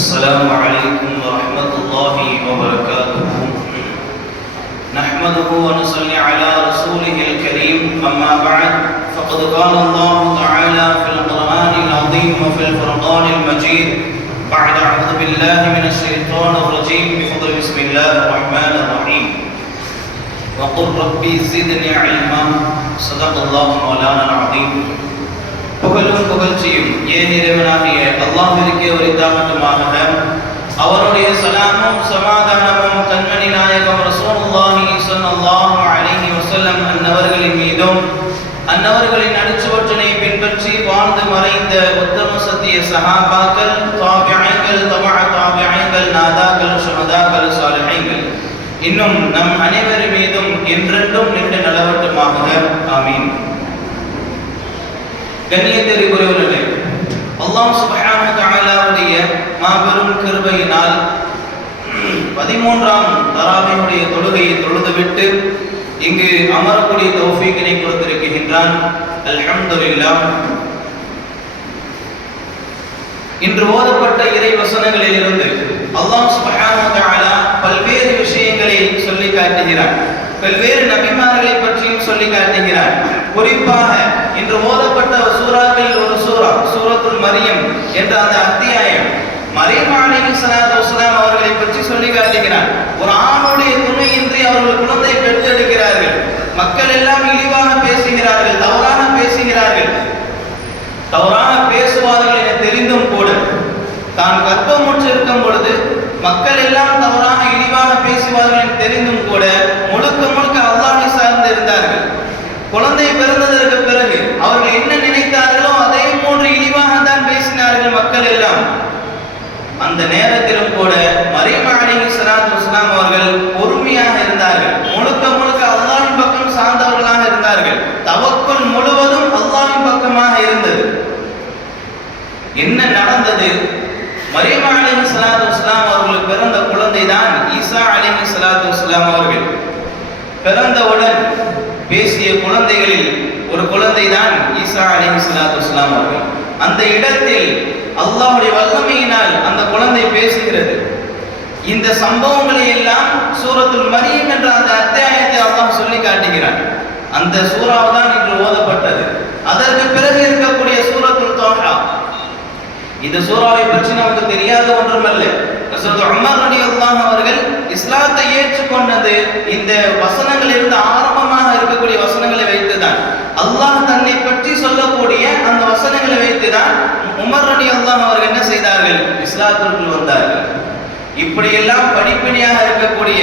السلام عليكم ورحمة الله وبركاته. نحمده ونصلي على رسوله الكريم. أما بعد فقد قال الله تعالى في القرآن العظيم وفي الفرقان المجيد بعد أعوذ بالله من الشيطان الرجيم بفضل بسم الله الرحمن الرحيم وقل ربي زدني علما صدق الله مولانا العظيم. புகழும் புகழ்ச்சியும் ஏன் இறைவனாகிய அல்லாஹ்விற்கே உரித்தாகட்டுமாக. அவருடைய சலாமும் சமாதானமும் கண்மணி நாயகம் ரசூலுல்லாஹி ஸல்லல்லாஹு அலைஹி வஸல்லம் அன்னவர்களின் மீதும் அன்னவர்களின் அடிச்சுவற்றினை பின்பற்றி வாழ்ந்து மறைந்த உத்தம சத்திய சஹாபாக்கள், தாபிஈன்கள், தபஅ தாபிஈன்கள், நாதாக்கள், ஷுஹதாக்கள், சாலிஹீன்கள் இன்னும் நம் அனைவர் மீதும் என்றென்றும் நின்று நிலவட்டுமாக. ஆமீன். கண்ணியத்திற்குரியவர்களே, அல்லாஹ் சுப்ஹானஹு வ தஆலாவுடைய மாபெரும் கிருபையினால் 13ஆம் தராவீஹுடைய தொழுகையை தொழுதுவிட்டு இங்கு அமரக்கூடிய தௌஃபீக்கினை கொடுத்திருக்கின்றான். அல்ஹம்துலில்லாஹ். இன்று ஓதப்பட்ட இறை வசனங்களிலிருந்து அல்லாஹ் சுப்ஹானஹு வ தஆலா பல்வேறு விஷயங்களை சொல்லி காட்டுகிறார். பல்வேறு நபிமார்களை பற்றியும் சொல்லி காட்டுகிறார். குறிப்பாக இன்று ஓதப்பட்ட சூறாவில் ஒரு சூரத்துல் மரியம் என்ற அந்த அத்தியாயம் மரியம் அலைஹிஸ்ஸலாத்து வஸ்ஸலாம் அவர்களை பற்றி சொல்லி காட்டுகிறார். ஒரு ஆணுடைய துணையின்றி அவர்கள் குழந்தை பெற்றெடுக்கிறார்கள். மக்கள் எல்லாம் இழிவாக பேசுகிறார்கள், தவறாக பேசுகிறார்கள். தவறாக பேசுவார்கள் என தெரிந்தும் கூட தான் கர்ப்பமுற்று இருக்கும் பொழுது மக்கள் எல்லாம் தவறாக இழிவாக பேசுவார்கள் என தெரிந்தும் கூட முழுக்க முழுக்க அல்லாஹ்வை சார்ந்து இருந்தார்கள். குழந்தை பிறந்ததற்கு பிறகு அவர்கள் என்ன நினைத்தார்களோ அதே போன்று இழிவாக தான் பேசினார்கள் மக்கள் எல்லாம். அந்த நேரத்திலும் கூட மரியம் அலைஹிஸ்ஸலாத்து வஸ்ஸலாம் அவர்கள் பொறுமையாக இருந்தார்கள். முழுக்க முழுக்க அல்லாஹ்வின் பக்கம் சார்ந்தவர்களாக இருந்தார்கள். தவக்குல் முழுவதும் அல்லாஹ்வின் பக்கமாக இருந்தது. என்ன நடந்தது? மரியம் அலைஹிஸ்ஸலாத்து வஸ்ஸலாம் அவர்களுக்கு பிறந்த குழந்தை தான் ஈசா அலைஹிஸ்ஸலாத்து வஸ்ஸலாம் அவர்கள். பிறந்தவுடன் பேசிய குழந்தைகளில் ஒரு குழந்தை தான் ஈசா அலைஹிஸ்ஸலாத்து வஸ்ஸலாம் அவர்கள். அந்த இடத்தில் அல்லாஹ்வுடைய வல்லமையினால் அந்த குழந்தை பேசுகிறது. இந்த சம்பவங்களை எல்லாம் சூரத்துல் மரியம் என்ற அந்த அத்தியாயத்தை அல்லாஹ் சொல்லி காட்டுகிறான். அந்த சூறாவை தான் இன்று ஓதப்பட்டது. அதற்கு பிறகு இருக்கக்கூடிய சூரத்துல் தோஹா, இந்த சூறாவை பற்றி நமக்கு தெரியாத ஒன்றுமல்ல. ஹஜ்ரத் உமர் ரலியல்லாஹு அவர்கள் இஸ்லாத்தை ஏற்றுக்கொண்டது இந்த வசனங்கள் இருந்து ஆரம்பமாக இருக்கக்கூடிய வசனங்களை வைத்துதான். அல்லாஹ் தன்னை பற்றி சொல்லக்கூடிய அந்த வசனங்களை வைத்துதான் உமர் ரலியல்லாஹு அவர்கள் என்ன செய்தார்கள்? இஸ்லாத்திற்குள் வந்தார்கள். இப்படியெல்லாம் படிப்படியாக இருக்கக்கூடிய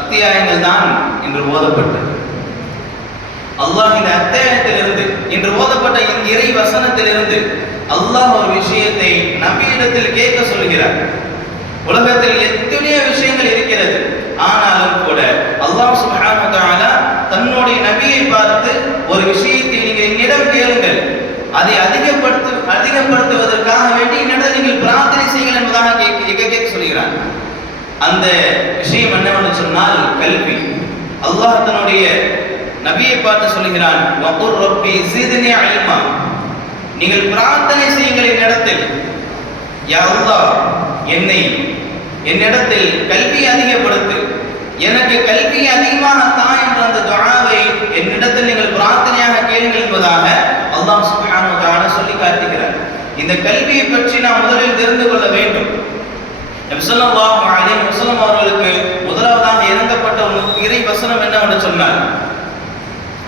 அத்தியாயங்கள் தான் இன்று ஓதப்பட்டது. அல்லாஹ் இந்த அத்தியாயத்திலிருந்து இன்று ஓதப்பட்ட இந்த இறை வசனத்திலிருந்து அல்லாஹ் ஒரு விஷயத்தை நபியிடத்தில் கேட்க சொல்கிறார். உலகத்தில் எத்தனையோ விஷயங்கள் இருக்கிறது, ஆனாலும் கூட அல்லாஹ் சுப்ஹானஹு வ தஆலா தன்னுடைய நபியை பார்த்து ஒரு விஷயத்தை நீங்கள் என்னிடம் கேளுங்கள், அதை அதிகப்படுத்துவதற்காக வேண்டி என்னிடம் நீங்கள் பிரார்த்தனை செய்யுங்கள் என்பதாக கேட்க சொல்கிறார். அந்த விஷயம் என்னவென்று சொன்னால் கல்வி. அல்லாஹ் தன்னுடைய நபியை பார்த்து சொல்கிறான், வகுர் ரப்பி ஸித்னி இல்மா, நீங்கள் பிரார்த்தனை செய்யுங்கள் என்னிடத்தில், யா அல்லாஹ் என்னிடத்தில் கல்வி அதிகப்படுத்து, எனக்கு கல்வியை அதிகமாக தா என்ற அந்த துஆவை என்னிடத்தில் நீங்கள் பிரார்த்தனையாக கேளுங்கள் என்பதாக அல்லாஹ் சுப்ஹானஹு வ தஆலா சொல்லி காட்டுகிறார். இந்த கல்வியை பற்றி நாம் முதலில் தெரிந்து கொள்ள வேண்டும். நபி ஸல்லல்லாஹு அலைஹி வஸல்லம் அவர்களுக்கு முதலாவதாக இறங்கப்பட்ட இறை வசனம் என்னவென்று சொன்னால்,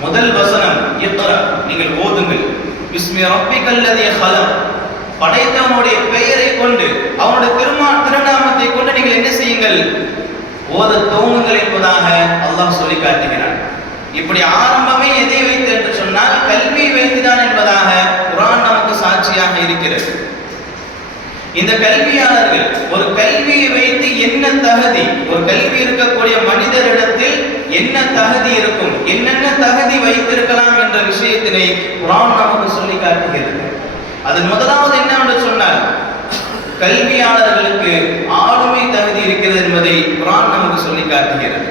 முதல் வசனம் இக்ரா, நீங்கள் ஓதுங்கள், பிஸ்மி ரப்பிக்கல்லதீ ஹலக், படைத்தவனுடைய பெயரை கொண்டு அவனுடைய திருநாமத்தை கொண்டு நீங்கள் என்ன செய்யுங்கள்? ஓத துவங்குங்கள் என்பதாக அல்லாஹ் சொல்லி காட்டுகிறான். இப்படி ஆரம்பமே எதை வைத்து என்று சொன்னால் கல்வியை வைத்துதான் என்பதாக குர்ஆன் நமக்கு சாட்சியாக இருக்கிறது. இந்த கல்வியாளர்கள் ஒரு கல்வியை வைத்து என்ன தகுதி, ஒரு கல்வி இருக்கக்கூடிய மனிதரிடத்தில் என்ன தகுதி இருக்கும், என்னென்ன தகுதி வைத்திருக்கலாம் என்ற விஷயத்தினை குர்ஆன் நமக்கு சொல்லி காட்டுகிறது. அதன் முதலாவது என்னவென்று சொன்னால் கல்வியாளர்களுக்கு ஆளுமை தகுதி இருக்கிறது என்பதை குர்ஆன் நமக்கு சொல்லி காட்டுகிறது.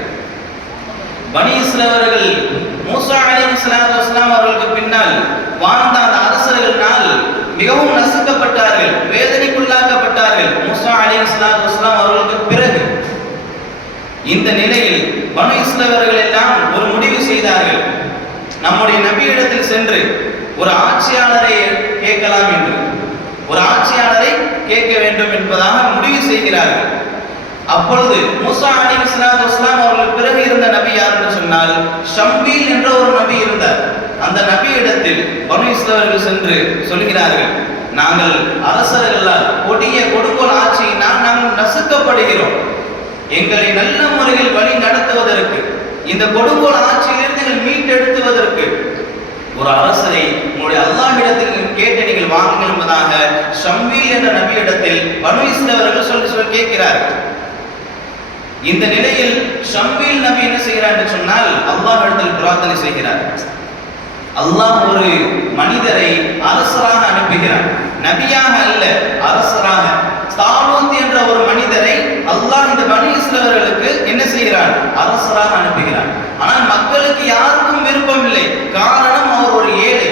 பனி இஸ்ரவேலர்கள் மூசா அலைஹிஸ்ஸலாத்து வஸ்ஸலாம் அவர்களுக்கு பின்னால் வாழ்ந்த அந்த அரசர்களால் மிகவும் நசுக்கப்பட்டார்கள், வேதனைக்குள்ளாக்கப்பட்டார்கள். மூசா இந்த நிலையில் பனு இஸ்ரவேலர்கள் எல்லாம் ஒரு முடிவு செய்தார்கள், நம்முடைய நபியிடத்தில் சென்று ஒரு ஆட்சியாளரை கேட்கலாம் என்று, ஒரு ஆட்சியாளரை கேட்க வேண்டும் என்பதாக முடிவு செய்கிறார்கள். அப்பொழுது மூசா அலைஹிஸ்ஸலாத்து வஸ்ஸலாம் அவர்கள் பிறகு இருந்த நபி யார் என்று சொன்னால் ஷம்பீல் என்ற ஒரு நபி இருந்தார். அந்த நபியிடத்தில் பனு இஸ்ரவேலர்கள் சென்று சொல்கிறார்கள், நாங்கள் அரசர்களால் கொடிய கொடுங்கோல் ஆட்சியினால் நாங்கள் நசுக்கப்படுகிறோம். எங்களை நல்ல முறையில் வழி நடத்துவதற்கு, இந்த கொடுங்கோல் ஆட்சியிலிருந்து நீங்கள் மீட்டெடுத்துவதற்கு ஒரு அரசரை உங்களுடைய அல்லாஹ்விடத்தில் கேட்டு நீங்கள் வாங்குங்கள் என்பதாக ஷம்பீல் என்ற நபியிடத்தில் பனு இஸ்ரவேலர்கள் சொல்லி கேட்கிறார்கள். இந்த நிலையில் ஷம்பீல் நபி என்ன செய்கிறார் என்று சொன்னால் அல்லாஹ்விடத்தில் பிரார்த்தனை செய்கிறார். அல்லாஹ் ஒரு மனிதரை அரசராக அனுப்புகிறார், நபியாக அல்ல, அரசராக. தாலூத் என்ற ஒரு மனிதரை அல்லாஹ் இந்த பனு இஸ்ரவேலர்களுக்கு என்ன செய்கிறார்? அரசராக அனுப்புகிறார். ஆனால் மக்களுக்கு யாருக்கும் விருப்பம் இல்லை. காரணம், அவர் ஒரு ஏழை.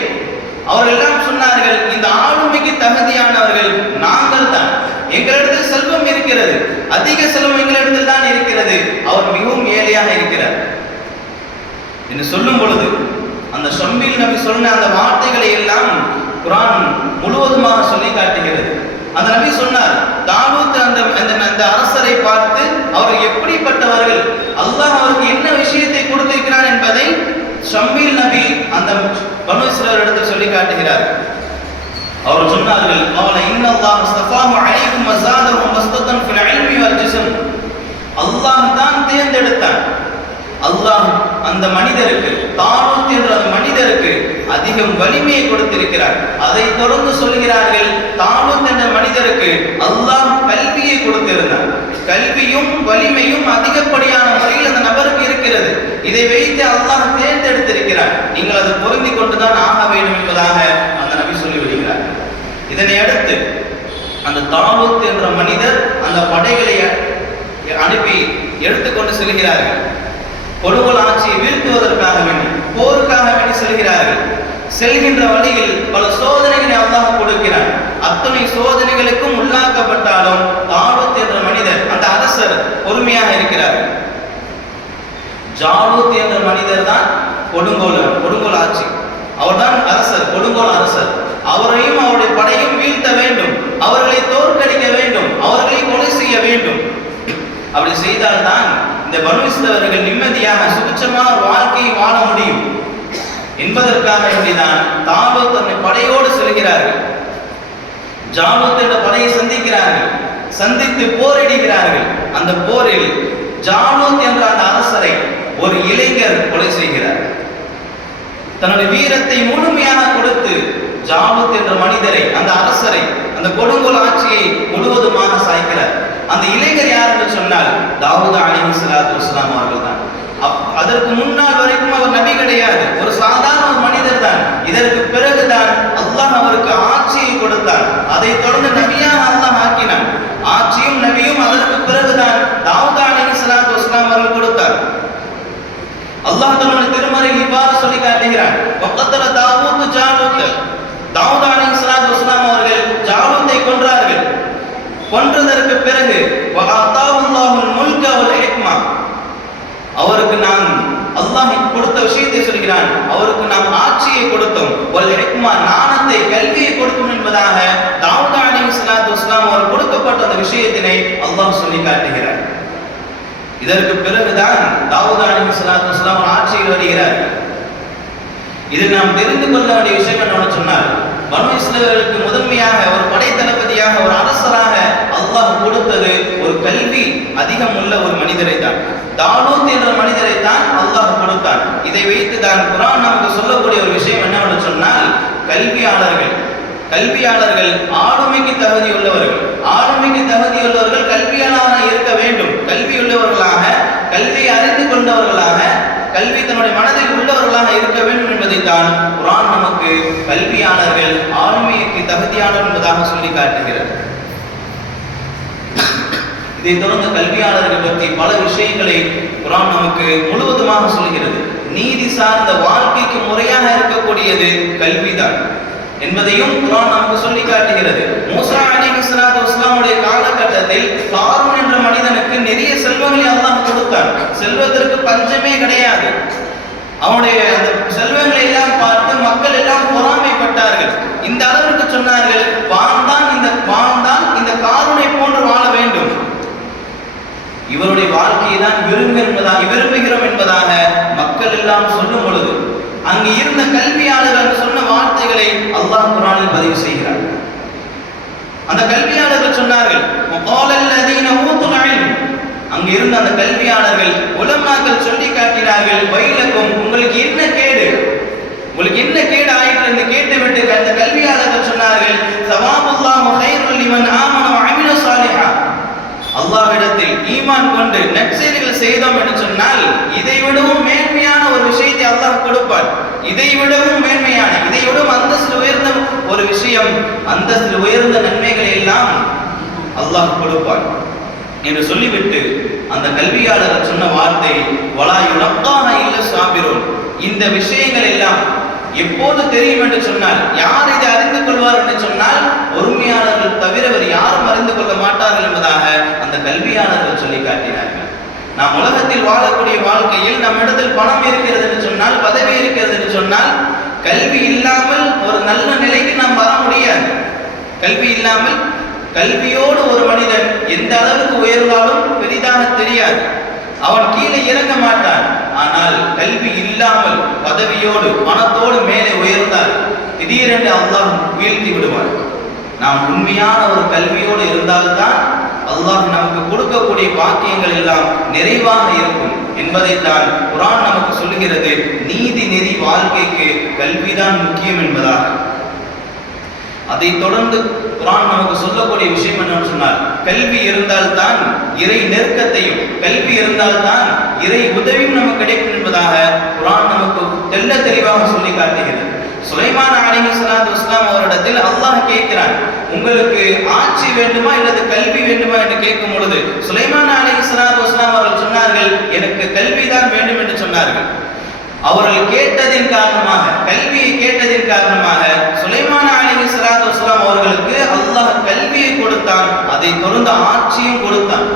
அவர்கள் எல்லாம் சொன்னார்கள், இந்த ஆளுமைக்கு தகுதியானவர்கள் நாங்கள் தான், எங்களிடத்தில் செல்வம் இருக்கிறது, அதிக செல்வம் எங்களிடத்தில் தான் இருக்கிறது, அவர் மிகவும் ஏழையாக இருக்கிறார் என்று சொல்லும் பொழுது அந்த ஷம்பீல் நபி சொன்ன அந்த வார்த்தைகளை எல்லாம் குர்ஆன் முழுவதுமாக சொல்லி காட்டுகிறது. அந்த நபி சொன்னார், தாலூத் அந்த அரசரை பார்த்து அவர் எப்படிப்பட்டவர்கள், அல்லாஹ் அவருக்கு என்ன விஷயத்தை கொடுத்திருக்கிறார் என்பதை ஷம்பீல் நபி அந்த பனு இஸ்ரவேலரிடத்தில் சொல்லி காட்டுகிறார். அவர் சொன்னார்கள், قال ان الله اصطفاه عليكم وزاده بسطة في العلم والجسم. அல்லாஹ் தான் தேர்ந்தெடுத்தான். அல்லாஹ் அந்த மனிதருக்கு, தாலூத் என்ற அந்த மனிதருக்கு அதிகம் வலிமையை கொடுத்திருக்கிறார். அதை தொடர்ந்து சொல்கிறார்கள், தாலூத் என்ற மனிதருக்கு அல்லாஹ் கல்வியை கொடுத்திருந்தார். கல்வியும் வலிமையும் அதிகப்படியான முறையில் அந்த நபருக்கு இருக்கிறது. இதை வைத்து அல்லாஹ் தேர்ந்தெடுத்திருக்கிறார். நீங்கள் அது பொருந்தி கொண்டுதான் ஆக வேண்டும் என்பதாக அந்த நபி சொல்லிவிடுகிறார். இதனை அடுத்து அந்த தாலூத் என்ற மனிதர் அந்த படைகளை அனுப்பி எடுத்துக்கொண்டு செல்கிறார்கள். கொடுங்கோல் ஆட்சியை வீழ்த்துவதற்காக வேண்டி, போருக்காக வேண்டி செல்கிறார்கள். செல்கின்ற வழியில் பல சோதனைகளை அல்லாஹ் கொடுக்கிறார். அத்தனை சோதனைகளுக்கும் உள்ளாக்கப்பட்டாலும் தாலூத் என்ற மனிதர், அந்த அரசர் பொறுமையாக இருக்கிறார். ஜாலூத் என்ற மனிதர் தான் கொடுங்கோல் ஆட்சி, அவர்தான் அரசர், கொடுங்கோல் அரசர். அவரையும் அவருடைய படையும் வீழ்த்த வேண்டும், அவர்களை தோற்கடிக்க வேண்டும், அவர்களை கொலை செய்ய வேண்டும். அப்படி செய்தால்தான் இந்த பனு இஸ்ரவேலர்கள் நிம்மதியாக சுபிட்சமான வாழ்க்கையை வாழ முடியும் என்பதற்காக வேண்டிதான் தாலூத் தன்னை படையோடு செல்கிறார்கள். ஜாலூத் என்ற படையை சந்திக்கிறார்கள். சந்தித்து போரிடுகிறார்கள். அந்த போரில் ஜாலூத் என்ற அந்த அரசரை ஒரு இளைஞர் கொலை செய்கிறார். தன்னுடைய வீரத்தை முழுமையாக கொடுத்து ஜாலூத் என்ற மனிதரை, அந்த அரசரை, அந்த கொடுங்கோல் ஆட்சியை முழுவதுமாக சாய்க்கிறார். அந்த இளைஞர் யார் என்று சொன்னால் தாவூத் அலைஹிஸ்ஸலாத்து வஸ்ஸலாம் அவர்கள் தான். அதற்கு முன்னால் வரைக்கும் அவர் நபி கிடையாது, ஒரு சாதாரண ஒரு மனிதர் தான். இதற்கு பிறகுதான் அல்லாஹ் அவருக்கு ஆட்சியை கொடுத்தார். அதை தொடர்ந்து நபியாக அல்லாஹ் ஆக்கினான். ஆட்சியும் நபியும் அதற்கு பிறகுதான் தாவூத் அலைஹிஸ்ஸலாத்து வஸ்ஸலாம் அவர்கள் கொடுத்தார். அல்லாஹ் தன்னுடைய திருமறையில் இவ்வாறு சொல்லி காட்டுகிறான், வகத்தல தாவூத் ஜாலூத். தாவூத் அலைஹிஸ்ஸலாத்து வஸ்ஸலாம் அவர்கள் ஜாலூத்தை கொன்றார்கள். கொன்றதற்கு பிறகு வஅதாஹுல்லாஹுல் முல்க வல் ஹிக்மா, அவருக்கு நாம் அல்லாஹ் கொடுத்த விஷயத்தை சொல்கிறான், அவருக்கு நாம் ஆட்சியை கொடுத்தோம், வல் ஹிக்மா ஞானத்தை, கல்வியை கொடுத்தோம் என்பதாக தாவூத் அலைஹிஸ்ஸலாத்து வஸ்ஸலாம் அவர் கொடுக்கப்பட்ட அந்த விஷயத்தினை அல்லாஹ் சொல்லி காட்டுகிறார். இதற்கு பிறகுதான் தாவூத் அலைஹிஸ்ஸலாத்து வஸ்ஸலாம் ஆட்சியில் வருகிறார். இது நாம் தெரிந்து கொள்ள வேண்டிய விஷயம் என்னன்னு சொன்னால், பனு இஸ்ரவேலுக்கு முதன்மையாக ஒரு படைத்தளபதியாக, ஒரு அரசராக அல்லாஹ் கொடுத்தது ஒரு கல்வி அதிகம் உள்ள ஒரு மனிதரை தான். தாலூத் என்ற மனிதரை தான் அல்லாஹ் கொடுத்தான். இதை வைத்து தான் குர்ஆன் நமக்கு சொல்லக்கூடிய ஒரு விஷயம் என்னவென்று சொன்னால், கல்வியாளர்கள் ஆளுமைக்கு தகுதியுள்ளவர்கள், கல்வியாளராக இருக்க வேண்டும். கல்வியுள்ளவர்களாக, கல்வியை அறிந்து கொண்டவர்களாக, கல்வி தன்னுடைய மனதில் உள்ளவர்களாக இருக்க வேண்டும் என்பதை தான் குர்ஆன் நமக்கு கல்வியாளர்கள் ஆளுமைக்கு தகுதியானவர் என்பதாக சொல்லி காட்டுகிறது. இதை தொடர்ந்து கல்வியாளர்கள் பற்றி பல விஷயங்களை குர்ஆன் நமக்கு முழுவதுமாக சொல்கிறது. நீதி சார்ந்த வாழ்க்கைக்கு முறையாக இருக்கக்கூடியது கல்விதான். என்பதையும் குர்ஆன் நமக்கு சொல்லி காட்டுகிறது. மூசா அலைஹிஸ்ஸலாத்து வஸ்ஸலாமுடைய காலகட்டத்தில் காரூன் என்ற மனிதனுக்கு நிறைய செல்வங்களை அல்லாஹ் கொடுத்தான். செல்வத்திற்கு பஞ்சமே கிடையாது. அவனுடைய அந்த செல்வங்களை எல்லாம் பார்த்து மக்கள் எல்லாம் பொறாமைப்பட்டார்கள். இந்த அளவிற்கு சொன்னார்கள், வாழ்ந்தான் இந்த காரூனை போன்று வாழ வேண்டும், இவருடைய வாழ்க்கையை தான் விரும்புகிறோம் என்பதாக மக்கள் எல்லாம் சொல்லும் பொழுது அங்கு இருந்த கல்வியாளர்கள் சொன்ன வார்த்தைகளை அல்லாஹ் குர்ஆனில் பதிவு செய்கிறார். அந்த கல்வியாளர்கள் சொன்னார்கள், அங்கு இருந்த அந்த கல்வியாளர்கள் உலமாக்கள் சொல்லி காட்டினார்கள், வைலக்கும், உங்களுக்கு என்ன கேடு ஆயிற்று என்று கேட்டுவிட்டு அந்த கல்வியாளர்கள் சொன்னார்கள், ஸவாபுல்லாஹு கைருல் லிமன் ஆமன வ அமில ஸாலிஹா, அல்லாஹ்விடத்தில் ஈமான் கொண்டு நற்செயல்கள் செய்தோம் என்று சொன்னால் இதைவிடவும் மேன்மையான ஒரு விஷயத்தை அல்லாஹ் கொடுப்பான். இதைவிடவும் மேன்மையான, இதைவிடவும் அந்தஸ்து உயர்ந்த ஒரு விஷயம், அந்தஸ்து உயர்ந்த நன்மைகளை எல்லாம் அல்லாஹ் கொடுப்பான் என்று சொல்லிவிட்டு அந்த கல்வியாளர் சொன்ன வார்த்தை, வலா யுலக்காஹ இல்ல ஸாபிரூன், இந்த விஷயங்கள் எல்லாம் எப்போது தெரியும் என்று சொன்னால், யார் இதை அறிந்து கொள்வார் என்று சொன்னால் பொறுமையாளர்கள் தவிர வேறு யாரும் அறிந்து கொள்ள மாட்டார்கள் என்பதாக அந்த கல்வியாளர்கள் சொல்லி காட்டினார்கள். நாம் உலகத்தில் வாழக்கூடிய வாழ்க்கையில் நம்மிடத்தில் பணம் இருக்கிறது என்று சொன்னால், பதவி இருக்கிறது என்று சொன்னால், கல்வி இல்லாமல் ஒரு நல்ல நிலைக்கு நாம் வர முடியாது. கல்வி இல்லாமல், கல்வியோடு ஒரு மனிதன் எந்த அளவுக்கு உயர்வாலும் பெரிதாக தெரியாது, அவன் கீழே இறங்க மாட்டான். ஆனால் கல்வி இல்லாமல் பதவியோடு பணத்தோடு மேலே உயர்ந்தால் திடீரென்று அல்லாஹ் வீழ்த்தி விடுவான். நாம் உண்மையான ஒரு கல்வியோடு இருந்தால்தான் அல்லாஹ் நமக்கு கொடுக்கக்கூடிய பாக்கியங்கள் எல்லாம் நிறைவாக இருக்கும் என்பதைத்தான் குர்ஆன் நமக்கு சொல்லுகிறது. நீதி நெறி வாழ்க்கைக்கு கல்விதான் முக்கியம் என்பதாக. அதை தொடர்ந்து குர்ஆன் நமக்கு சொல்லக்கூடிய விஷயம் என்னன்னு சொன்னால், கல்வி இருந்தால்தான் இறை நெருக்கத்தையும், கல்வி இருந்தால்தான் இறை உதவியும் நமக்கு கிடைக்கும் என்பதாக குர்ஆன் நமக்கு தெள்ள தெளிவாக சொல்லி காட்டுகிறது. சுலைமான் அலைஹிஸ்ஸலாத்து வஸ்ஸலாம் அவரிடத்தில் அல்லாஹ் கேட்கிறான், உங்களுக்கு ஆட்சி வேண்டுமா அல்லது கல்வி வேண்டுமா என்று கேட்கும் பொழுது சுலைமான் அலைஹிஸ்ஸலாத்து வஸ்ஸலாம் அவர்கள் சொன்னார்கள், எனக்கு கல்விதான் வேண்டும் என்று சொன்னார்கள். அவர்கள் கேட்டதின் காரணமாக, கல்வியை கேட்டதின் காரணமாக சுலைமான் அலைஹிஸ்ஸலாத்து வஸ்ஸலாம் அவர்களுக்கு அல்லாஹ் கல்வியை கொடுத்தான், அதை தொடர்ந்து ஆட்சியும் கொடுத்தான்.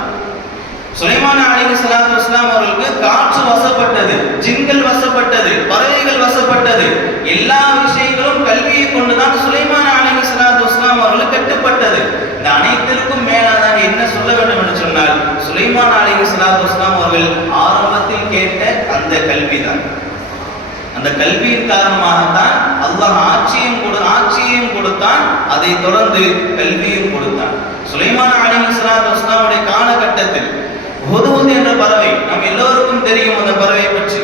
சுலைமான் அலைஹிஸ்ஸலாத்து வஸ்ஸலாம் அவர்களுக்கு காற்று வசப்பட்டது, ஜின்கள் வசப்பட்டது, பறவைகள் வசப்பட்டது, எல்லா விஷயங்களும் கல்வியை கொண்டுதான் சுலைமான் அலைஹிஸ்ஸலாத்து வஸ்ஸலாம் அவர்களுக்கு கட்டுப்பட்டது. இந்த அனைத்திற்கும் மேலாக என்ன சொல்ல வேண்டும் என்று சொன்னால், சுலைமான் அலைஹிஸ்ஸலாத்து வஸ்ஸலாம் அவர்கள் ஆரம்பத்தில் கேட்ட அந்த கல்விதான். அந்த கல்வியின் காரணமாகத்தான் அல்லாஹ் ஆட்சியையும் கொடுத்தான், அதை தொடர்ந்து கல்வியும் கொடுத்தான். சுலைமான் அலைஹிஸ்ஸலாத்து வஸ்ஸலாமுடைய காலகட்டத்தில் ஹுத்ஹுத் என்ற பறவை, நம்ம எல்லோருக்கும் தெரியும் அந்த பறவை பற்றி.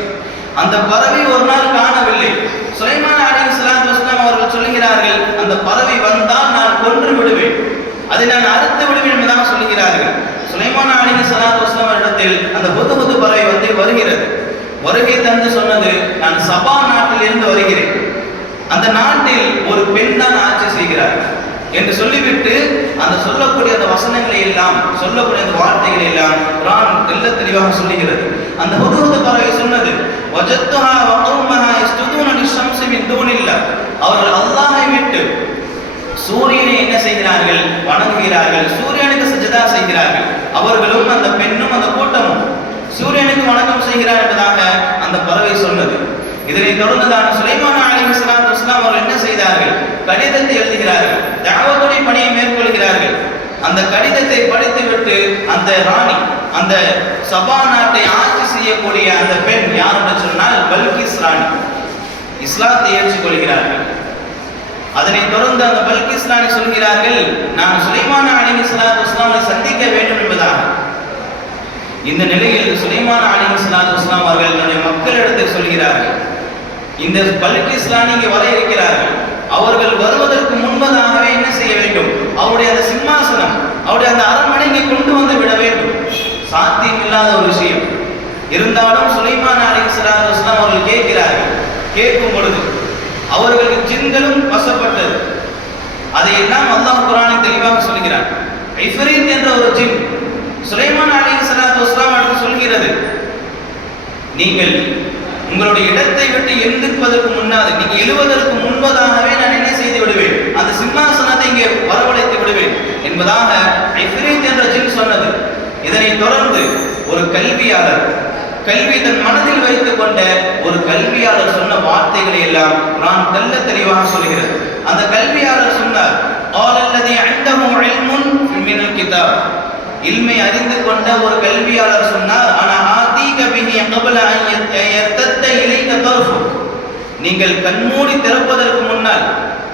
அந்த பறவை ஒரு நாள் காணவில்லை. சுலைமான் அலைஹிஸ்ஸலாத்து வஸ்ஸலாம் அவர்கள் சொல்லுகிறார்கள், அந்த பறவை வந்தால் நான் கொன்று விடுவேன், அதை நான் அறுத்து விடுவேன் என்பதாக சொல்லுகிறார்கள். சுலைமான் அலைஹிஸ்ஸலாத்து வஸ்ஸலாம் இடத்தில் அந்த ஹுத்ஹுத் பறவை வருகிறது. வருகை தந்து சொன்னது, நான் சபா நாட்டில் இருந்து வருகிறேன், அந்த நாட்டில் ஒரு பெண் தான் ஆட்சி செய்கிறார் என்று சொல்லிவிட்டு அந்த சொல்லக்கூடிய அந்த வசனங்களை எல்லாம், சொல்லக்கூடிய அந்த வார்த்தைகளை எல்லாம் குர்ஆன் தெள்ள தெளிவாக சொல்லுகிறது. அந்த ஹுத்ஹுத் பறவை சொன்னது, வஜத்துஹா வ கௌமஹா யஸ்ஜுதூன லிஷம்ஸி மின் தூனில்லாஹ், அவர்கள் அல்லாஹ்வை விட்டு சூரியனை என்ன செய்கிறார்கள், வணங்குகிறார்கள், சூரியனுக்கு சஜதா செய்கிறார்கள். அவர்களும் அந்த பெண்ணும் அந்த கூட்டமும் சூரியனுக்கு வணக்கம் செய்கிறார் என்பதாக அந்த பறவை சொன்னது. இதனை தொடர்ந்துதான் சுலைமான் அலைஹிஸ்ஸலாத்து வஸ்ஸலாம் அவர்கள் என்ன செய்தார்கள், கடிதத்தை எழுதுகிறார்கள், தஅவத்துடைய பணியை மேற்கொள்கிறார்கள். அந்த கடிதத்தை படித்துவிட்டு அந்த ராணி, அந்த சபா நாட்டை ஆட்சி செய்யக்கூடிய அந்த பெண் யார் என்று சொன்னால் பல்கிஸ் ராணி, இஸ்லாத்தை ஏற்றுக்கொள்கிறார்கள். அதனை தொடர்ந்து அந்த பல்கிஸ் ராணி சொல்கிறார்கள், நான் சுலைமான் அலைஹிஸ்ஸலாத்து வஸ்ஸலாமை சந்திக்க வேண்டும் என்பதாக. இந்த நிலையில் சுலைமான் அலைஹிஸ்ஸலாத்து வஸ்ஸலாம் அவர்கள் தன்னுடைய மக்களிடத்தில் சொல்கிறார்கள், இந்த பல்கிஸ் ராணி இங்கே வர இருக்கிறார்கள், அவர்கள் வருவதற்கு முன்பதாகவே என்ன செய்ய வேண்டும், அவருடைய அந்த சிம்மாசனம், அவருடைய அந்த அரண்மனை இங்கே கொண்டு வந்து விட வேண்டும். சாத்தியம் இல்லாத ஒரு விஷயம். இருந்தாலும் சுலைமான் அலைஹிஸ்ஸலாத்து வஸ்ஸலாம் அவர்கள் கேட்கிறார்கள். கேட்கும் பொழுது அவர்களுக்கு ஜின்களும் வசப்பட்டது. அதையெல்லாம் அல்லாஹ் குர்ஆனில் தெளிவாக சொல்கிறார். இஃப்ரீத் என்ற ஒரு ஜின் சுலைமான் அலைஹிஸ்ஸலாத்து வஸ்ஸலாம் அவர்கள் சொல்கிறது, நீங்கள் உங்களுடைய இடத்தை விட்டு எந்திருப்பதற்கு முன்னாது, நீங்க எழுவதற்கு முன்பதாகவே நான் என்ன செய்து விடுவேன், கல்வியாளர், கல்வி தன் மனதில் வைத்துக் கொண்ட ஒரு கல்வியாளர் சொன்ன வார்த்தைகளை எல்லாம் குர்ஆன் தெள்ள தெளிவாக சொல்கிறது. அந்த கல்வியாளர் சொன்னார், ஆலல்லதி அன்தஹு இல்முன் மினல் கிதாப், இல்மை அறிந்து கொண்ட ஒரு கல்வியாளர் சொன்னார், ஆனா ஆதீக பிஹி கப்ல அன் யர்தத்த இலைக தர்ஃபுக், நீங்கள் கண்மூடி திறப்பதற்கு முன்னால்,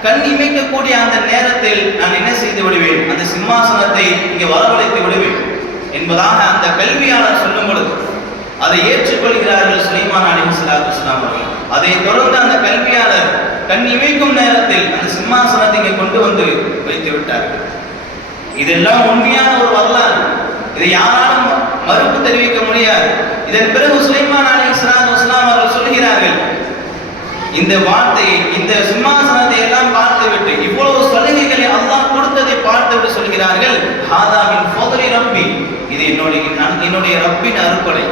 கண் இமைக்கக்கூடிய அந்த நேரத்தில் நான் என்ன செய்து விடுவேன், அந்த சிம்மாசனத்தை இங்கே வரவழைத்து விடுவேன் என்பதாக அந்த கல்வியாளர் சொல்லும் பொழுது அதை ஏற்றுக்கொள்கிறார்கள் சுலைமான் அலைஹிஸ்ஸலாத்து வஸ்ஸலாம் அவர்கள். அதை தொடர்ந்து அந்த கல்வியாளர் கண் இமைக்கும் நேரத்தில் அந்த சிம்மாசனத்தை இங்கே கொண்டு வந்து வைத்து விட்டார்கள். இதெல்லாம் உண்மையான ஒரு வரலாறு. இதை யாராலும் மறுப்பு தெரிவிக்க முடியாது. இதன் பிறகு சுலைமான் அலைஹிஸ்ஸலாத்து வஸ்ஸலாம் அவர்கள் சொல்கிறார்கள், இந்த வார்த்தையை, இந்த சிம்மாசனத்தை எல்லாம் பார்த்துவிட்டு, இவ்வளவு சலுகைகளை அல்லாஹ் கொடுத்ததை பார்த்துவிட்டு சொல்கிறார்கள், ஹாதா மின் ஃபضل ரப்பி, இது என்னுடைய ரப்பின் அருட்கொடை,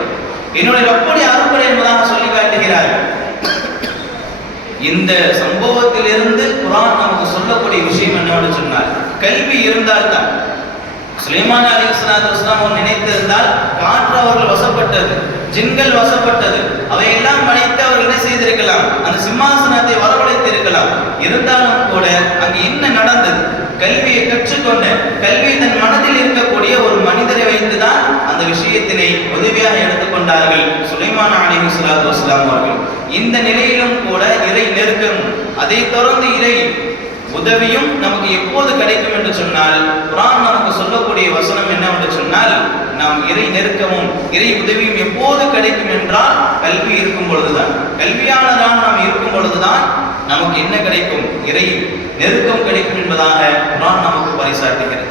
என்னுடைய ரப்புடைய அருட்கொடை என்பதாக சொல்லி காட்டுகிறார்கள். இந்த சம்பவத்திலிருந்து குர்ஆன் நமக்கு சொல்லக்கூடிய விஷயம் என்னவென்று சொன்னால், கல்வி இருந்தால்தான், சுலைமான் அலைஹிஸ்ஸலாத்து வஸ்ஸலாம் அவர் நினைத்திருந்தால் காற்று அவர்கள் வசப்பட்டது, ஜின்கள் வசப்பட்டது, அவையெல்லாம் படைத்து அவர்கள் என்ன செய்திருக்கலாம், அந்த சிம்மாசனத்தை வரவழைத்து இருக்கலாம். இருந்தாலும் கூட அங்கு என்ன நடந்தது, கல்வியை கற்றுக்கொண்ட, கல்வி தன் மனதில் இருக்கக்கூடிய ஒரு மனிதரை வைத்துதான் அந்த விஷயத்தினை உதவியாக எடுத்துக்கொண்டார்கள் சுலைமான் அலைஹிஸ்ஸலாத்து வஸ்ஸலாம் அவர்கள். இந்த நிலையிலும் கூட இறை நெருக்கம், அதை தொடர்ந்து இறை உதவியும் நமக்கு எப்போது கிடைக்கும் என்று சொன்னால், குர்ஆன் நமக்கு சொல்லக்கூடிய வசனம் என்னவென்று சொன்னால், நாம் இறை நெருக்கமும் இறை உதவியும் எப்போது கிடைக்கும் என்றால் கல்வி இருக்கும் பொழுதுதான், கல்வியாளராக நாம் இருக்கும் பொழுதுதான் நமக்கு என்ன கிடைக்கும், இறை நெருக்கம் கிடைக்கும் என்பதாக குர்ஆன் நமக்கு பரிசாட்டுகிறது.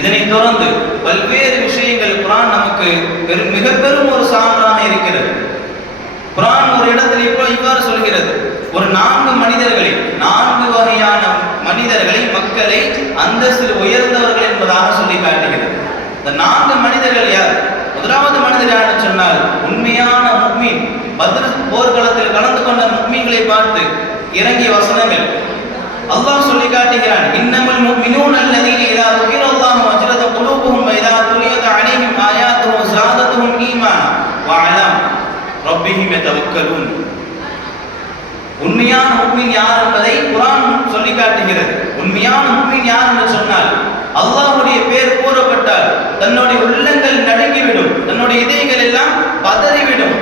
இதனைத் தொடர்ந்து பல்வேறு விஷயங்கள் குர்ஆன் நமக்கு மிக பெரும் ஒரு சான்றாக இருக்கிறது. குர்ஆன் ஒரு இடத்தில் இவ்வாறு சொல்கிறது, ஒரு 4 மனிதர்களை, 4 வகையான மனிதர்களை, மக்களை அந்தஸ்தில் உயர்ந்தவர்கள் என்பதாக சொல்லி காட்டுகிறது. இந்த 4 மனிதர்கள் யார்? முதலாவது மனிதர் யார் சொன்னால், உண்மையான முஃமின். பத்ர் போர்க்களத்தில் கலந்து கொண்ட முஃமின்களை பார்த்து இறங்கிய வசனங்கள் அல்லாஹ் சொல்லி காட்டுகிறான், இன்னமல் முஃமினூன அல்லதீன இதா ذكرல்லாஹு வஜலத் குலூபுஹும் வ இதா துலியத் அலைஹிம் ஆயாத்துஹு ஸாதத்துஹும் ஈமான் வ அலா ரப்பிஹிம் யதவக்கலூன். உண்மையான முஃமின் யார் என்பதை குர்ஆன் சொல்லி காட்டுகிறது. உண்மையான முஃமின் யார் என்று சொன்னால், அல்லாஹ்வுடைய பேர் கூறப்பட்டால் தன்னுடைய உள்ளங்கள் நடுங்கிவிடும், தன்னுடைய இதயங்கள் எல்லாம் பதறிவிடும்.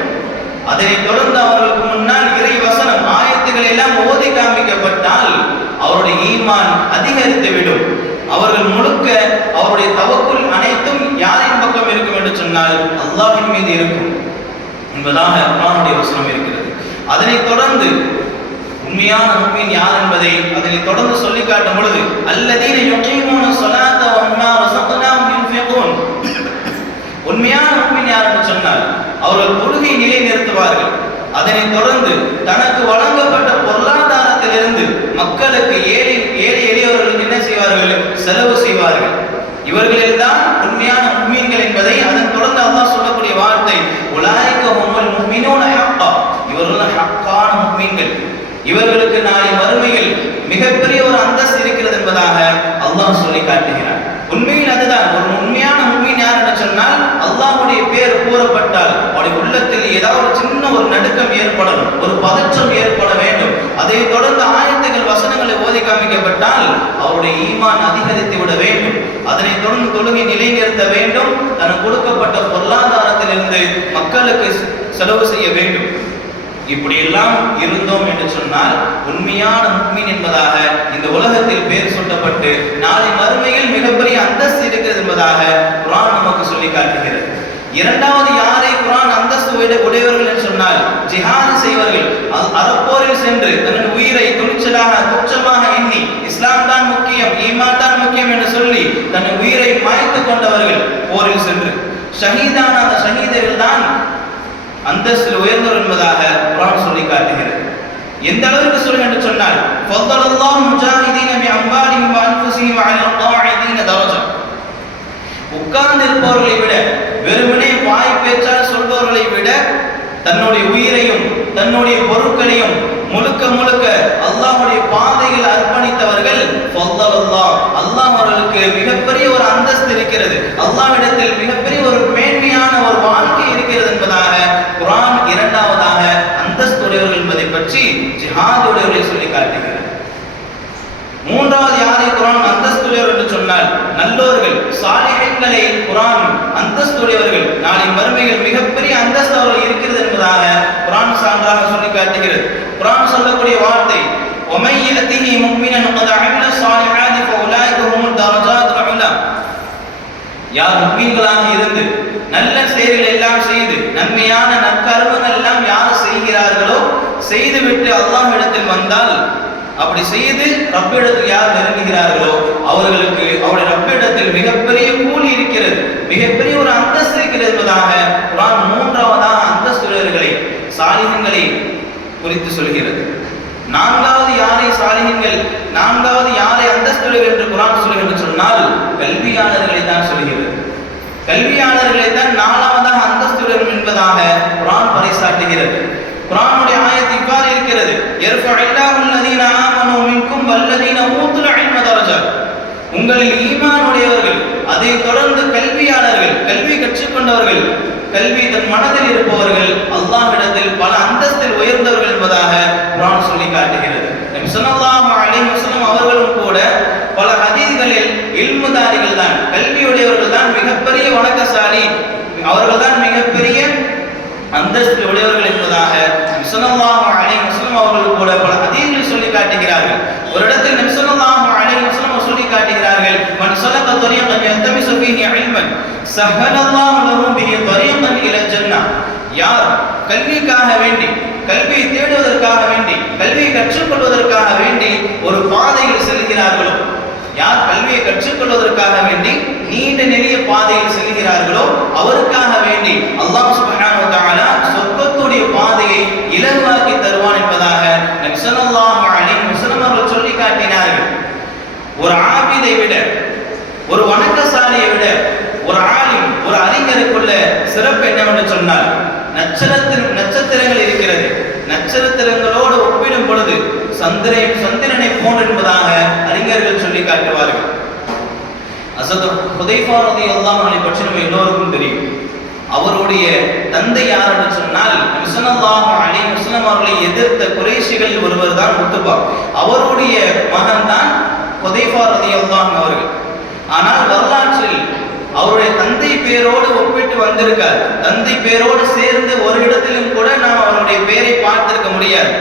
அதனை தொடர்ந்து அவர்களுக்கு முன்னால் இறை வசனம், ஆயத்துக்கள் எல்லாம் ஓதி காண்பிக்கப்பட்டால் அவருடைய ஈமான் அதிகரித்துவிடும். அவர்கள் முழுக்க அவருடைய தவக்குல் அனைத்தும் யாரின் பக்கம் இருக்கும் என்று சொன்னால் அல்லாஹ்வின் மீது இருக்கும் என்பதாக குர்ஆனுடைய வசனம் இருக்கிறது. அதனை தொடர்ந்து உண்மையான முஃமின் யார் என்பதை அதனை தொடர்ந்து சொல்லி காட்டும் பொழுது, அல்லதீன யுகீமூன ஸலாத வ மிம்மா ரஸக்னாஹும் யுன்ஃபிகூன். உண்மையான முஃமின் யார் என்று சொன்னால், அவர்கள் தொழுகை நிலை நிறுத்துவார்கள். அதனை தொடர்ந்து தனக்கு வழங்கப்பட்ட பொருளாதாரத்திலிருந்து மக்களுக்கு, ஏழை எளியவர்களுக்கு என்ன செய்வார்கள், செலவு செய்வார்கள். இவர்களில் தான் உண்மையான முஃமின்கள் என்பதை அதன் தொடர்ந்து அல்லாஹ் சொல்லக்கூடிய வார்த்தை, உலாயிக ஹுமுல் முஃமினூன ஹக்கா, இவர்கள் ஹக்கான முஃமின்கள், இவர்களுக்கு நாளை மறுமையில் மிகப்பெரிய ஒரு அந்தஸ்து இருக்கிறது என்பதாக அல்லாஹ் சொல்லி காட்டுகிறார். உண்மையில் அதுதான். ஒரு உண்மையான முஃமின் யார் என்று சொன்னால், அல்லாஹ்வுடைய பேர் கூறப்பட்டால் அவருடைய உள்ளத்தில் ஏதாவது ஒரு சின்ன ஒரு நடுக்கம் ஏற்படணும், ஒரு பதற்றம் ஏற்பட வேண்டும். அதை தொடர்ந்து ஆயத்துகள் வசனங்களை ஓதி காண்பிக்கப்பட்டால் அவருடைய ஈமான் அதிகரித்து விட வேண்டும். அதனை தொடர்ந்து தொழுகை நிலைநிறுத்த வேண்டும். தனக்கு கொடுக்கப்பட்ட பொருளாதாரத்திலிருந்து மக்களுக்கு செலவு செய்ய வேண்டும். இப்படியெல்லாம் இருந்தோம் என்று சொன்னால் உண்மையான முஃமின் என்பதாக இந்த உலகத்தில் பேர் சொல்லப்பட்டு நாளை மறுமையில் மிகப்பெரிய அந்தஸ்து இருக்கிறது என்பதாக குர்ஆன் நமக்கு சொல்லி காட்டுகிறது. இரண்டாவது யாரை குர்ஆன் அந்தஸ்து உடையவர்கள் என்று சொன்னால், ஜிஹாது செய்வர்கள், அறப்போரில் சென்று தன்னுடைய உயிரை துணிச்சலாக துச்சமாக எண்ணி இஸ்லாம் தான் முக்கியம், ஈமான் தான் முக்கியம் என்று சொல்லி தன் உயிரை மாய்த்து கொண்டவர்கள் போரில் சென்று ஷஹீதான அந்த ஷஹீதர்கள் தான் அந்தஸ்தில் உயர்ந்தவர் என்பதாக குர்ஆன் சொல்லி காட்டுகிறது. எந்த அளவுக்கு சொல்லுங்க என்று சொன்னால், ஃபضلல்லாஹு முஜாஹிதீன பிஅம்வாலிஹிம் வ அன்ஃபுஸிஹிம் அலல் காஇதீன தரஜா. உட்கார்ந்து இருப்பவர்களை விட, வெறுமனே வாய் பேச்சால் சொல்பவர்களை விட தன்னுடைய உயிரையும் தன்னுடைய பொருட்களையும் முழுக்க முழுக்க அல்லாஹ்வுடைய பாதையில் அர்ப்பணித்தவர்கள் ஃபضلல்லாஹ், அல்லாஹ் அவர்களுக்கு மிகப்பெரிய ஒரு அந்தஸ்து இருக்கிறது. அல்லாஹ்விடத்தில் மிகப்பெரிய ஒரு மேன்மையான ஒரு நல்லோர்கள் சாலிஹீன்களை குர்ஆன் அந்தஸ்துடையவர்கள் நாளை மறுமையில் மிகப்பெரிய அந்தஸ்து அவர்கள் இருக்கிறது என்பதாக குர்ஆன் சான்றாக சொல்லி காட்டுகிறது. குர்ஆன் சொல்லக்கூடிய வார்த்தை وَمَن يَأْتِهِ مُؤْمِنًا قَدْ عَمِلَ الصَّالِحَاتِ فَأُولَٰئِكَ هُمُ الدَّرَجَاتُ الْعُلَى. யார் முஃமின்களாக இருந்து நல்ல செயல்கள் எல்லாம் செய்து நன்மையான நற்கர்மங்கள் எல்லாம் யார் செய்கிறார்களோ, செய்துவிட்டு அல்லாஹ்விடத்தில் வந்தால், அப்படி செய்து ரப்பிடத்தில் யார் நெருங்குகிறார்களோ அவர்களுக்கு அவருடைய ரப்பிடத்தில் மிகப்பெரிய கூலி இருக்கிறது, மிகப்பெரிய ஒரு அந்தஸ்து இருக்கிறது என்பதாக குர்ஆன் மூன்றாவதாக அந்தஸ்துடையவர்களை சாலிஹீன்களை குறித்து சொல்கிறது. நான்காவது யாரை சாலிஹீன்கள், நான்காவது யாரை அந்தஸ்துடையவர்கள் என்று குர்ஆன் சொல்கிறது சொன்னால் கல்வியாளர்களை தான் சொல்கிறது. கல்வியாளர்களை தான் நான்காவதாக அந்தஸ்துடையவர்கள் என்பதாக குர்ஆன் பறைசாட்டுகிறது. குர்ஆனுடைய ஆயத் இவ்வாறு இருக்கிறது, யர்ஃபஉல்லாஹு அல்லதீன ஆமனூ மின்கும் வல்லதீன ஊதுல் இல்ம தரஜாத். உங்களில் ஈமான் உடையவர்கள், அதை தொடர்ந்து கல்வியாளர்கள், கல்வி கற்றுக்கொண்டவர்கள், கல்வி தன் மனதில் இருப்பவர்கள் அல்லாஹ்விடத்தில் பல அந்தஸ்தில் உயர்ந்தவர்கள் என்பதாக குர்ஆன் சொல்லி காட்டுகிறது. நபி ஸல்லல்லாஹு அலைஹி வஸல்லம் அவர்களும் கூட பல ஹதீஸ்களில் இல்முதாரிகள் தான், கல்வியுடையவர்கள் தான் மிகப்பெரிய வணக்கசாலி, அவர்கள் தான் மிகப்பெரிய அந்தஸ்து உடையவர்கள் என்பதாக நபி ஸல்லல்லாஹு அலைஹி வஸல்லம் அவர்கள் கூட பல ஹதீஸ்களில் சொல்லி காட்டுகிறார்கள். ஒரு இடத்தில் நபி ஸல்லல்லாஹு அலைஹி வஸல்லம் சொல்லி காட்டுகிறார்கள், மன் ஸலக தரீகன் யல்தமிஸு ஃபீஹி இல்மன் ஸஹலல்லாஹு லஹு பிஹி தரீகன் இலல் ஜன்னah. யார் கல்விக்காக வேண்டி, கல்வியை தேடுவதற்காக வேண்டி, கல்வியை கற்றுக்கொள்வதற்காக வேண்டி ஒரு பாதையில் செல்கிறார்களோ, யார் கல்வியை கற்றுக்கொள்வதற்காக வேண்டி நீண்ட நெடிய பாதையில் செல்கிறார்களோ அவருக்காக வேண்டி அல்லாஹ் சுப்ஹானஹு வ தஆலா சொர்க்கத்துடைய பாதையை இலகுவாக்கி தருவான் என்பதாக நபி ஸல்லல்லாஹு அலைஹி வஸல்லம் அவர்கள் சொல்லி காட்டினார்கள். ஒரு ஆபிதை விட, ஒரு வணக்கசாலியை விட ஒரு ஆலிம், ஒரு அறிஞருக்குள்ள சிறப்பு என்னவென்று சொன்னால் நட்சத்திரங்கள் இருக்கிறது. நட்சத்திரங்களோடு ஒப்பிடும் பொழுது சந்திரனை போன்று என்பதாக அறிஞர்கள் சொல்லி காட்டுவார்கள். ஹஸரத் ஹுதைஃபா ரலியல்லாஹு அன்ஹு பற்றி நம்ம எல்லோருக்கும் தெரியும். அவருடைய தந்தை யார் என்று சொன்னால் நபி ஸல்லல்லாஹு அலைஹி வஸல்லம் அவர்களை எதிர்த்த குறைஷிகளில் ஒருவர் தான் உத்பா. அவருடைய மகன் தான் ஹுதைஃபா ரலியல்லாஹு அன்ஹு அவர்கள். ஆனால் வரலாற்றில் அவருடைய தந்தை பேரோடு ஒப்பிட்டு வந்திருக்கார். தந்தை பேரோடு சேர்ந்து ஒரு இடத்திலும் கூட நாம் அவருடைய பெயரை பார்த்திருக்க முடியாது.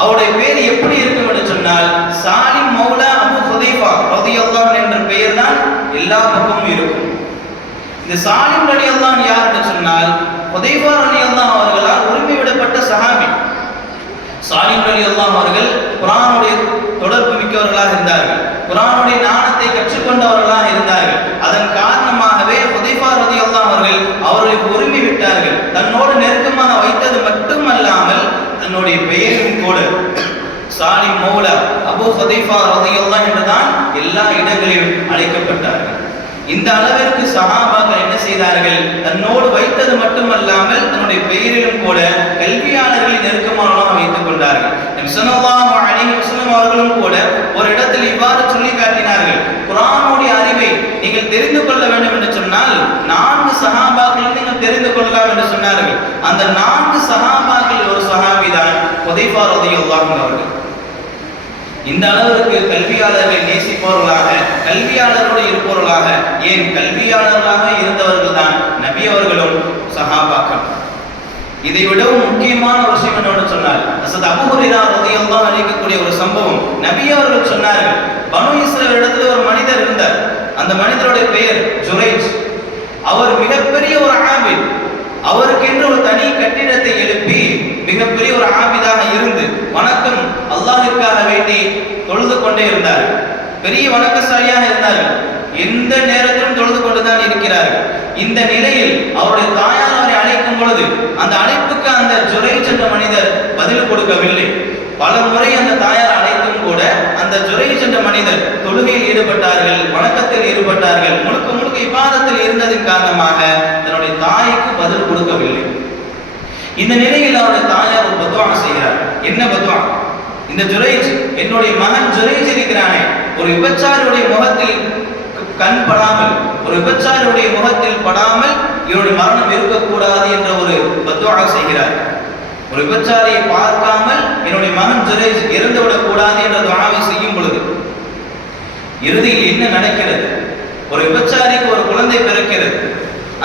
அவருடைய பெயர் எப்படி இருக்கும் என்று சொன்னால் சாலிம் மௌலா அபு ஹுதைஃபா ரலியல்லாஹு அன்ஹு என்ற பெயர் தான் எல்லா பக்கமும் இருக்கும். இந்த சாலிம் ரலியல்லாஹு அன்ஹு யார் என்று சொன்னால் ஹுதைஃபா ரலியல்லாஹு அவர்களால் உரிமை விடப்பட்ட சஹாபி. சாலிம் ரலியல்லாஹு அவர்கள் குர்ஆனுடைய தொடர்பு மிக்கவர்களாக இருந்தார்கள், குர்ஆனுடைய ஞானத்தை கற்றுக்கொண்டவர்களாக இருந்தார்கள். அதன் காரணமாகவே ஹுதைஃபா ரலியல்லாஹு அவர்கள் அவர்களுக்கு உரிமை விட்டார்கள். தன்னோடு நெருக்கமாக வைத்தது மட்டுமல்லாமல் தன்னுடைய பெயரும் கூட சாலிம் மௌலா அபு ஹுதைஃபா ரலியல்லாஹு என்றுதான் எல்லா இடங்களிலும் அழைக்கப்பட்டார்கள். இந்த அளவிற்கு சஹாபாக்கள் என்ன செய்தார்கள், தன்னோடு வைத்தது மட்டுமல்லாமல் தன்னுடைய பெயரிலும் கூட கல்வியாளர்களை நெருக்கமானவர்களாக வைத்துக் கொண்டார்கள். நபி ஸல்லல்லாஹு அலைஹி வஸல்லம் அவர்களும் கூட ஒரு இடத்தில் இவ்வாறு சொல்லி காட்டினார்கள், குர்ஆனுடைய அறிவை நீங்கள் தெரிந்து கொள்ள வேண்டும் என்று சொன்னால் 4 சஹாபாக்களை நீங்கள் தெரிந்து கொள்ளலாம் என்று சொன்னார்கள். அந்த 4 சஹாபாக்களில் ஒரு சஹாபி தான் ஹுதைஃபா ரலியல்லாஹு அன்ஹு அவர்கள். இந்த அளவிற்கு கல்வியாளர்களை நேசிப்பவர்களாக, கல்வியாளரோடு இருப்பவர்களாக, ஏன் கல்வியாளர்களாக இருந்தவர்கள் தான் நபி அவர்களும் சஹாபாக்கள். இதை விடவும் முக்கியமான ஒரு விஷயம் என்னவென்று சொன்னால் ஹஸரத் அபூ ஹுரைரா ரலியல்லாஹு அன்ஹு அறிவிக்கக்கூடிய ஒரு சம்பவம். நபி அவர்கள் சொன்னார்கள், பனு இஸ்ரவேல் இடத்துல ஒரு மனிதர் இருந்தார். அந்த மனிதருடைய பெயர் ஜுரைஜ். அவர் மிகப்பெரிய ஒரு ஆபித். அவருக்கென்று ஒரு தனி கட்டிடத்தை எழுப்பி மிகப்பெரிய ஒரு ஆபிதாக இருந்து வணக்கம் அல்லாஹ்விற்காக வேண்டி தொழுது கொண்டே இருந்தார். பெரிய வணக்கசாலியாக இருந்தார்கள். எந்த நேரத்திலும் தொழுது கொண்டுதான் இருக்கிறார்கள். இந்த நிலையில் அவருடைய தாயார் அவரை அழைக்கும் பொழுது அந்த அழைப்புக்கு அந்த ஜுரைஜ் என்ற மனிதர் பதில் கொடுக்கவில்லை. பல முறை அந்த தாயார் அழைத்தும் கூட அந்த ஜுரைஜ் என்ற மனிதர் தொழுகையில் ஈடுபட்டார்கள், வணக்கத்தில் ஈடுபட்டார்கள், முழுக்க முழுக்க இபாதத்தில் இருந்ததன் காரணமாக தன்னுடைய தாய்க்கு பதில் கொடுக்கவில்லை. இந்த நிலையில் அவருடைய தாயார் ஒரு பத்வா செய்கிறார். என்ன பத்வா? இந்த ஜுரைஜ், என்னுடைய மகன் ஜுரைஜ் இருக்கிறானே, ஒரு விபச்சாரியுடைய முகத்தில் கண் படாமல், ஒரு விபச்சாரியுடைய முகத்தில் படாமல் இவருடைய மரணம் இருக்கக்கூடாது என்ற ஒரு பத்வா செய்கிறார். ஒரு விபச்சாரியை பார்க்காமல் என்னுடைய மகன் ஜுரைஜ் இறந்துவிடக் கூடாது என்ற துஆவை செய்யும் பொழுது இறுதியில் என்ன நடக்கிறது? ஒரு விபச்சாரிக்கு ஒரு குழந்தை பிறக்கிறது.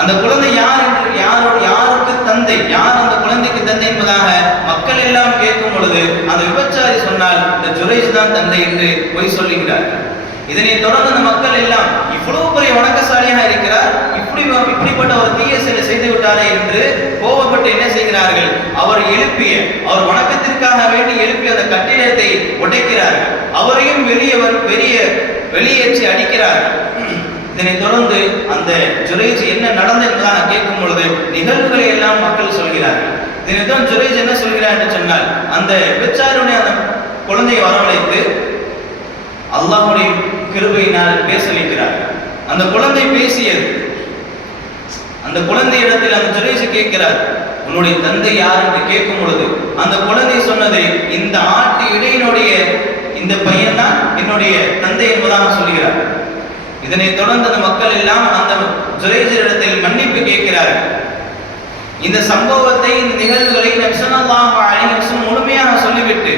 அந்த குழந்தை யார் என்று யாருக்கு தந்தை, யார் அந்த குழந்தைக்கு தந்தை என்பதாக மக்கள் எல்லாம் கேட்கும் பொழுது அந்த விபச்சாரி சொன்னால் இந்த ஜுரைஜ் தான் தந்தை என்று பொய் சொல்லுகிறார்கள். இதனை தொடர்ந்து அந்த மக்கள் எல்லாம் இவ்வளவு பெரிய வணக்கசாலியாக இருக்கிறார், இப்படிப்பட்ட ஒரு தீய செயலை செய்து விட்டாரே என்று கோபப்பட்டு என்ன செய்கிறார்கள், அவர் வணக்கத்திற்காக வேண்டி எழுப்பிய அந்த கட்டிடத்தை உடைக்கிறார்கள். அவரையும் வெளியேற்றி அடிக்கிறார்கள். இதனை தொடர்ந்து அந்த ஜுரைஜ் என்ன நடந்தது என்பதாக கேட்கும் பொழுது நிகழ்வுகளை எல்லாம் மக்கள் சொல்கிறார்கள். இதனைத்தான் ஜுரைஜ் என்ன சொல்கிறார் என்று சொன்னால், அந்த விபச்சாரியுடைய அந்த குழந்தையை வரவழைத்து அல்லாஹ்வுடைய கிருபையினால் பேச வைக்கிறார்கள். அந்த குழந்தை பேசியது. அந்த குழந்தை இடத்தில் அந்த ஜுரைஜ் கேட்கிறார், உன்னுடைய தந்தை யார் என்று கேட்கும் பொழுது அந்த குழந்தை சொன்னதை, இந்த ஆட்டு இடையினுடைய இந்த பையன் தான் என்னுடைய தந்தை என்பதாக சொல்கிறார். இதனை தொடர்ந்து அந்த மக்கள் எல்லாம் அந்த ஜுரைஜ் இடத்தில் மன்னிப்பு கேட்கிறார்கள். இந்த சம்பவத்தை, இந்த நிகழ்வுகளை நபி ஸல்லல்லாஹு அலைஹி வஸல்லம் முழுமையாக சொல்லிவிட்டு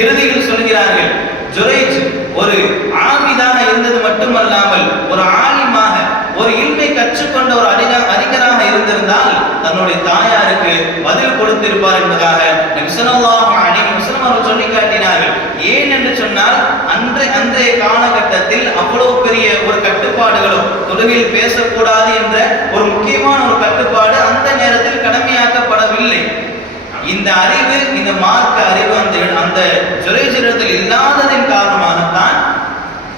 இறுதியில் சொல்கிறார்கள், ஜுரைஜ் ஒரு ஆபிதாக இருந்தது மட்டுமல்லாமல் ஒரு ஆலிமாக, ஒரு இல்மை கற்றுக்கொண்ட ஒரு அறிஞராக இருந்திருந்தால் தன்னுடைய தாயாருக்கு பதில் கொடுத்திருப்பார் என்பதாக நபி ஸல்லல்லாஹு அலைஹி வஸல்லம் அவர்கள் சொல்லி காட்டினார்கள். ஏன் என்று சொன்னால், அன்றைய காலகட்டத்தில் அவ்வளவு பெரிய ஒரு கட்டுப்பாடுகளும், தொழுகையில் பேசக்கூடாது என்ற ஒரு முக்கியமான ஒரு கட்டுப்பாடு அந்த நேரத்தில் கடமையாக்கப்படவில்லை. இந்த அறிவு, இந்த மார்க்க அறிவு அந்த ஜுரைஜிடத்தில் இல்லாததின் காரணமாகத்தான்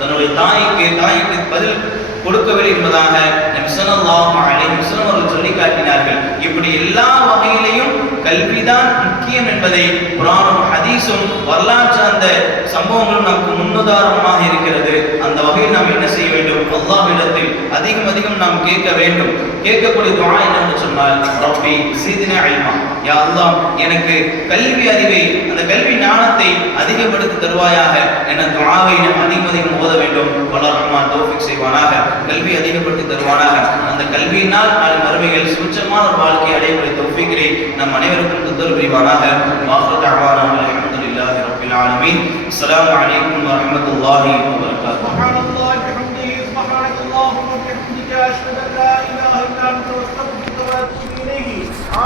தன்னுடைய தாய்க்கு பதில் கொடுக்கவில்லை என்பதாக நபி ஸல்லல்லாஹு அலைஹி வஸல்லம் அவர்கள் சொல்லி காட்டினார்கள். இப்படி எல்லா வகையிலையும் கல்விதான் முக்கியம் என்பதை குர்ஆனும் ஹதீஸும் வரலாற்று அந்த சம்பவங்களும் நமக்கு முன்னுதாரணமாக இருக்கிறது. அந்த வகையில் நாம் என்ன செய்ய வேண்டும், அல்லாஹ்விடத்தில் அதிகம் நாம் கேட்க வேண்டும். கேட்கக்கூடிய துஆ என்னன்னு சொன்னால், ரப்பி ஸித்னா இல்மா, யா அல்லாஹ் எனக்கு கல்வி அறிவை, அந்த கல்வி ஞானத்தை அதிகப்படுத்தி தருவாயாக என்ற துஆவை நாம் அதிகம் ஓத வேண்டும். வல்லல்லாஹ் ரஹ்மான் தௌஃபீக் செய்வானாக, கல்வி அதிகப்படுத்தி தருவானாக. அந்த கல்வியினால் நாளை மறுமையில் சுற்றமான ஒரு வாழ்க்கை அடையக்கூடிய தௌஃபீக்கை நம் அனைவருக்கும் தந்தர் புரிவானாக. வாஹிரு தஅவானா அல்ஹம்துலில்லாஹி ரப்பில் ஆலமீன். அஸ்ஸலாமு அலைக்கும் வரஹ்மத்துல்லாஹி வபரகாத்துஹு. சுப்ஹானல்லாஹி வபிஹம்திஹி, சுப்ஹானல்லாஹி வபிஹம்திஹி, அஷ்ஹது